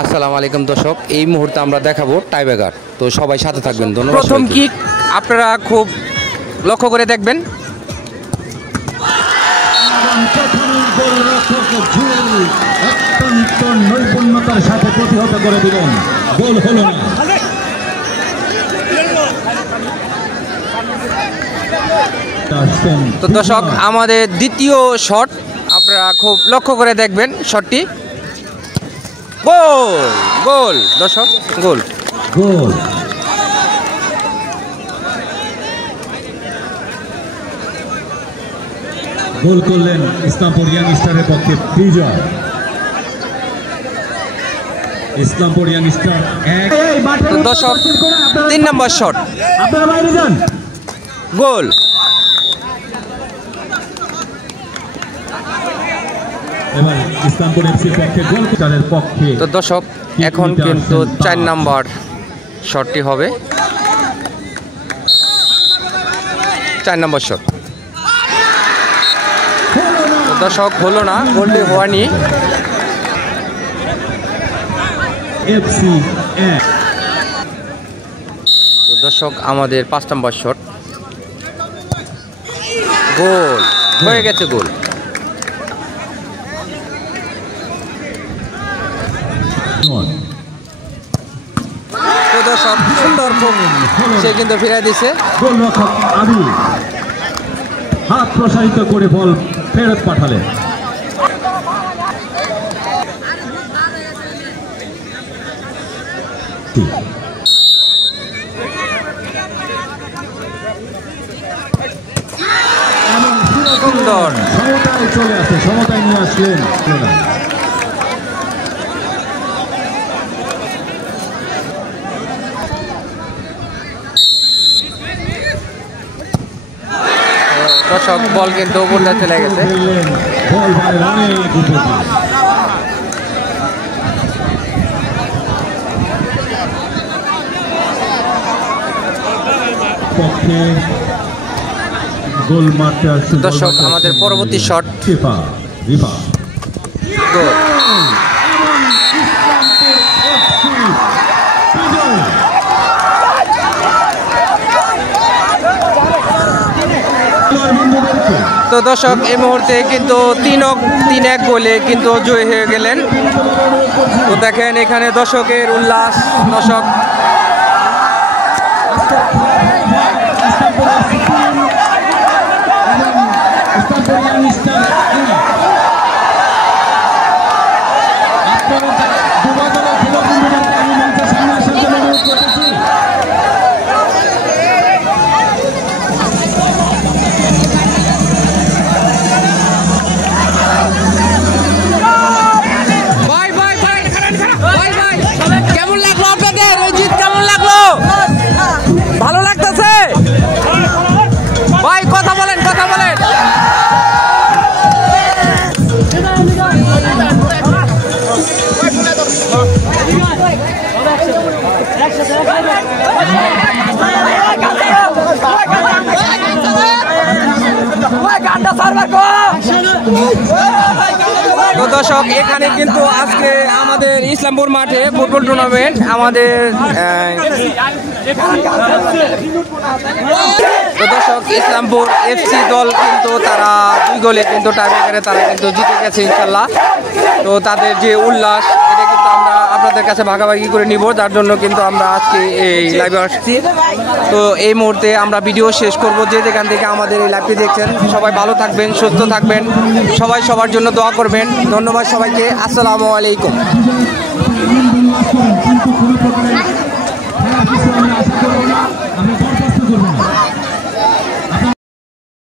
আসসালামু আলাইকুম দর্শক, এই মুহূর্তে আমরা দেখাবো টাইব্রেকার। তো সবাই সাথে থাকবেন। ধন্যবাদ। প্রথম কিক আপনারা খুব লক্ষ্য করে দেখবেন। অত্যন্ত নৈপুণ্যতার সাথে প্রতিহত করে দিলেন, গোল হলো না। তো দর্শক, আমাদের দ্বিতীয় শট আপনারা খুব লক্ষ্য করে দেখবেন। শটটি গোল, গোল দর্শক, গোল, গোল। গোল করলেন ইসলামপুর ইয়াং স্টারের পক্ষে বিজয়। ইসলামপুর ইয়াং স্টার তো দর্শক, 3 নম্বর শট, আপনারা বাইরে যান, গোল। এবার ইসলামপুর এফসির পক্ষে গোল স্টারের পক্ষে। তো দর্শক, এখন কিন্তু 4 নম্বর শটটি হবে। 4 নম্বর শট দর্শক হলো না, গোলটি হওয়ানি। তো দর্শক, আমাদের 5 নম্বর শট, গোল হয়ে গেছে, গোল। তো দর্শক, সুন্দর সে কিন্তু ফিরে দিছে। গোলরক্ষক আবু হাত প্রসারিত করে বল ফেরত পাঠালেন। সুন্দর সমতায় চলে আসে, সমতায় নিয়ে আসলেন। দর্শক, বল কিন্তু উপরে চলে গেছে। বল ভাই অনেক উপরে। পক্ষে গোল মারতে আসছে দর্শক, আমাদের পরবর্তী শট, গোল। তো দর্শক, এই মুহূর্তে কিন্তু 3-1 গোলে কিন্তু জয় হয়ে গেলেন। তো দেখেন এখানে দর্শকের উল্লাস। দর্শক, কেমন লাগলো আপনাদের এই জিত? কেমন লাগলো? ভালো লাগতেছে ভাই? কথা বলেন, কথা বলেন। তো দর্শক, এখানে কিন্তু আজকে আমাদের ইসলামপুর মাঠে ফুটবল টুর্নামেন্ট আমাদের তো দর্শক, ইসলামপুর এফসি দল কিন্তু তারা 2 গোলে কিন্তু টাইব্রেকারে তারা কিন্তু জিতে গেছে ইনশাল্লাহ। তো তাদের যে উল্লাস, এটা কিন্তু আমরা আপনাদের কাছে ভাগাভাগি করে নিব, যার জন্য কিন্তু আমরা আজকে এই লাইভে আসছি। তো এই মুহূর্তে আমরা ভিডিও শেষ করব। যে যেখান থেকে আমাদের এই লাইভটি দেখছেন, সবাই ভালো থাকবেন, সুস্থ থাকবেন, সবাই সবার জন্য দোয়া করবেন। ধন্যবাদ সবাইকে। আসসালামু আলাইকুম।